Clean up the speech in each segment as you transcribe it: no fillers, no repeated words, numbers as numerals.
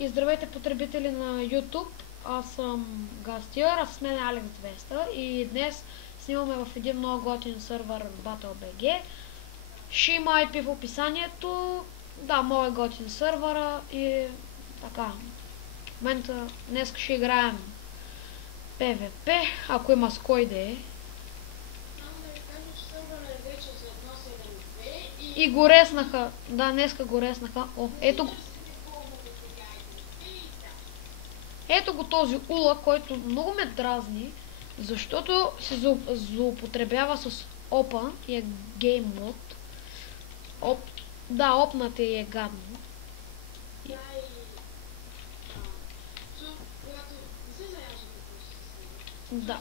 И здравейте, потребители на YouTube. Аз съм Гастиер, а с мен е Алекс 200 и днес снимаме в един много готин сървър BattleBG. Ще има IP в описанието. Да, много е готин сървъра и така. В момента днес ще играем PvP, ако има с кой да е. И го реснаха. Да, днеска го реснаха. О, ето го този ула, който много ме дразни, защото се злоупотребява с Open и е Game Mode. Да, опнат и е гадно. Да.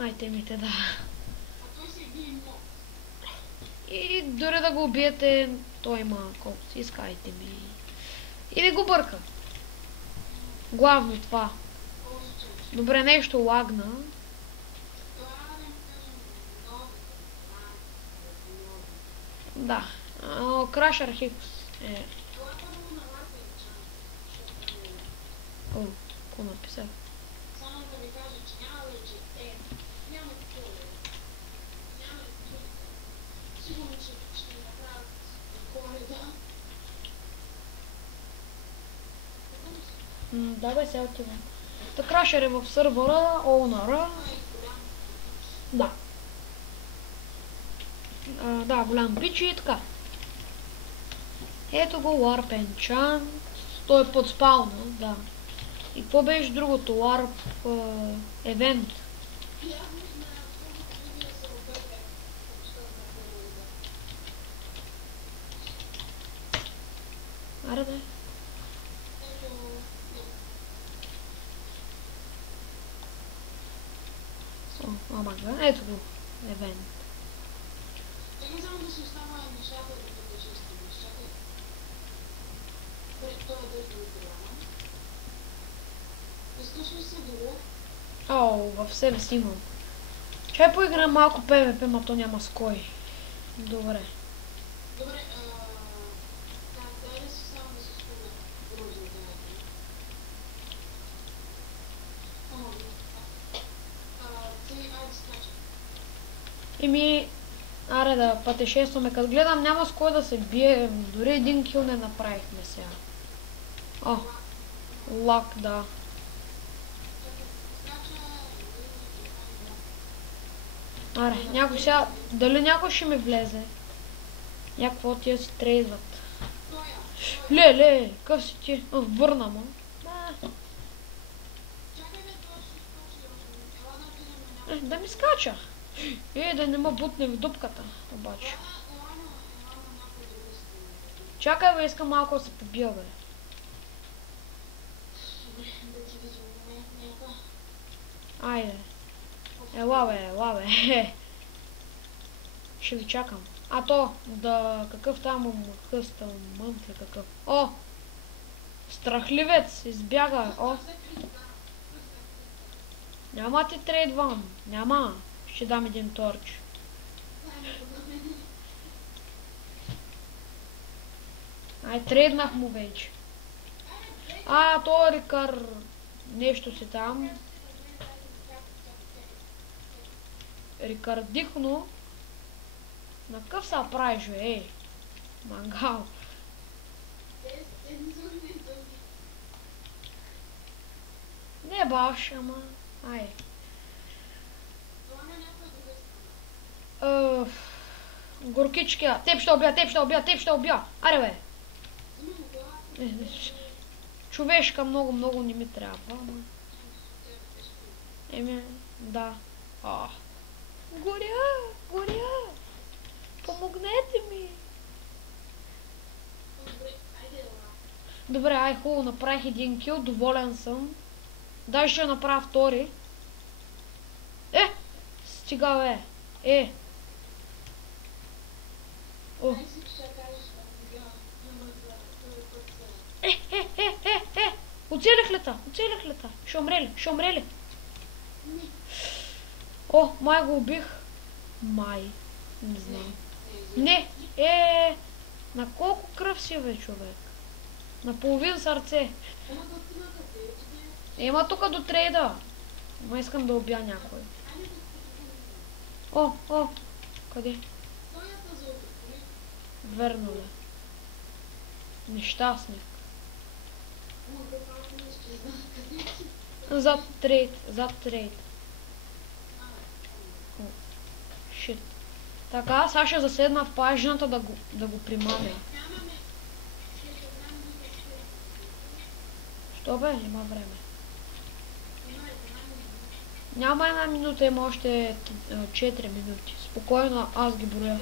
Айтемите, да. И дори да го убиете, той има колкото си иска айтеми. Или го бърка. Главно това. Добре, нещо лагна. Да. Crusher Hicks е... О, какво написах? Само да ви кажа, че няма вече няма такова. Няма сигурно, че ще направят Коледа. Да бе, сега отивам. Та Crusher е в сървъра, Owner-а. Да. Да, голям бич и така. Ето го, Warp Enchant. Той е под спауна, да. И какво беше другото? Warp Event. Аре да. Ето го, Event. Не знам да си остава нещата да продължим нещата. Пред това да го играм. Искаш ли се друго? В себе си имам. Чай поиграем малко PvP, ма то няма с кой. Добре. Добре, дай да си само да се спомня грузите. Айде скача. Аре да пътешестваме. Като гледам няма с кой да се бие. Дори един кил не направихме сега. Лак, да. Аре, някой сега... Дали някой ще ми влезе? Някакво тия си трейдват. Ле, къв си ти? Върна му. Да ми скача. Да не ме бутне в дупката, обаче. Чакай бе, искам малко да се побия бе. Айде. Ела бе. Ще ви чакам. Какъв там къстъл мънт ли какъв? Страхливец, избяга. Няма ти трейдвам. Няма. Ще дам един торч. Трейднах му вече. То Рикар нещо си там. Рикардихно. На къв са правиш, бе? Мангал. Не баш, ама... Горкички, теб ще убия. Аре бе. Човешка много не ми трябва. Да. Горя. Помогнете ми. Добре, хубаво, направих един кил, доволен съм. Даже ще направя втори. Стига бе. Оцелих ли та? Ще умре ли? Май го убих. Май. Не знам. Не! На колко кръв си, бе, човек? На половин сърце. Ема тук до трейда. Ма искам да убия някой. О! Къде? Верно ли? Нещастник. Зад трейд. Шит. Така, сега ще заседна в пажината да го примаме. Що бе? Има време. Няма една минута, има още 4 минути. Спокойно, аз ги броя.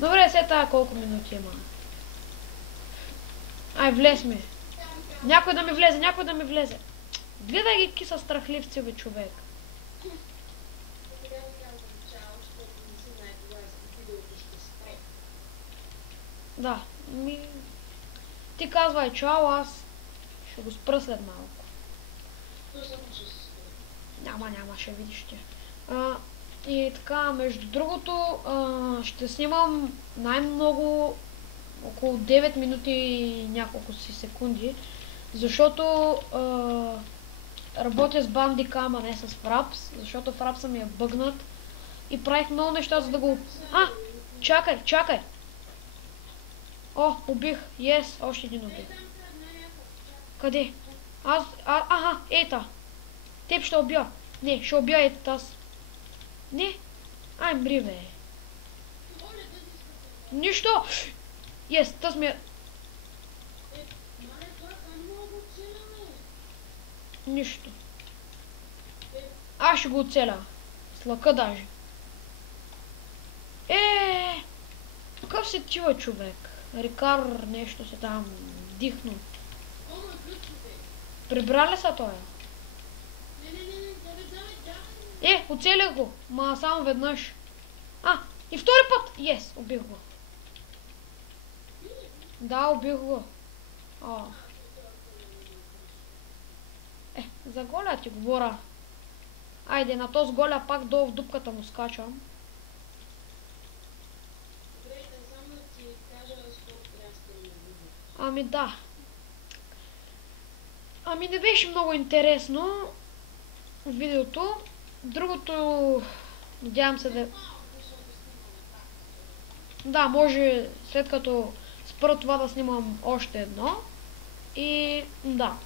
Добре, след тая колко минути има. Ай, влез ми. Някой да ми влезе. Гледай ги са страхливци, бе, човек. Да, ти казвай чао, аз ще го спра след малко. Няма, ще видиш ти. И така, между другото, ще снимам най-много около 9 минути и няколко си секунди, защото работя с Bandicam, а не с Fraps, защото Frapsa ми е бъгнат и правих много неща, за да го... Чакай! О, убих! Още един убих. Къде? Ета! Теб ще убия! Не, ще убия ето аз. Не! Ай, мри, бе! Нищо! Тъс ми е... Нищо. Аз ще го оцеля. С лъка даже. Какъв си тива, човек? Рикар нещо се там дихнал. Прибра ли са той? Оцелях го. Ма само веднъж. И втори път! Убих го. Да, убих го. За голя ти говоря. Айде, на този голя пак долу в дупката му скачам. Да. Не беше много интересно видеото. Другото, надявам се да... Да, може след като спра това да снимам още едно. И да.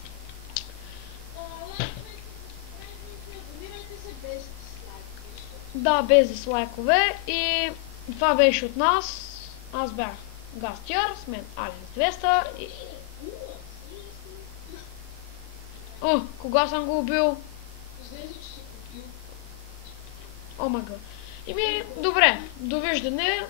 Да, без дизлайкове. И това беше от нас. Аз бях Гастиер, с мен Алекс200 и... Кога съм го убил? Омага. Добре, довиждане.